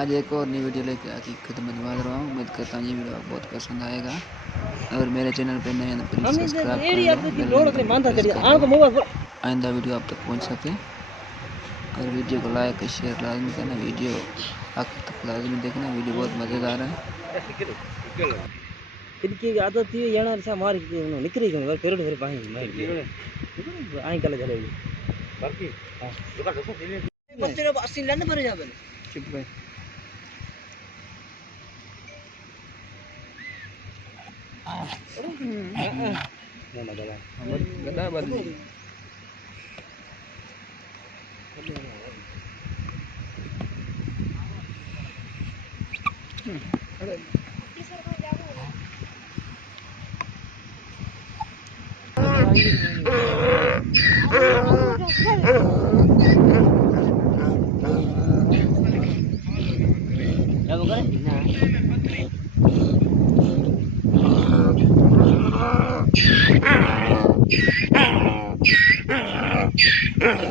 आज एक और नई वीडियो लेके आके खत्म बनवा रहा हूँ। उम्मीद करता हूँ ये वीडियो आपको बहुत पसंद आएगा। और मेरे चैनल पे नए हैं तो प्लीज़ सब्सक्राइब कर लो, बेल आइकन को प्रेस कर लो, आइंदा वीडियो आप तक पहुँच सके। और वीडियो को लाइक शेयर लाजमी करना, वीडियो आखिर तक लाजमी देखना, वीडियो बहुत मज़ेदार है। ಇದಕ್ಕೆ ಆದತಿ ಏನಾರ ಸಹ ಮಾರಿ ನಿಕ್ರಿ ಈಗ ಪೆರಡು ಹೊರ ಬಾಯಿ ಮಾಡಿ ಆಯಿ ಕಲ ಜಲ ಬಾಕಿ ಬಚ್ಚರ ಅಸಿನ್ ಲನ್ನ ಭರ जाबे चुप भाई ना गला गदा बदली अरे क्या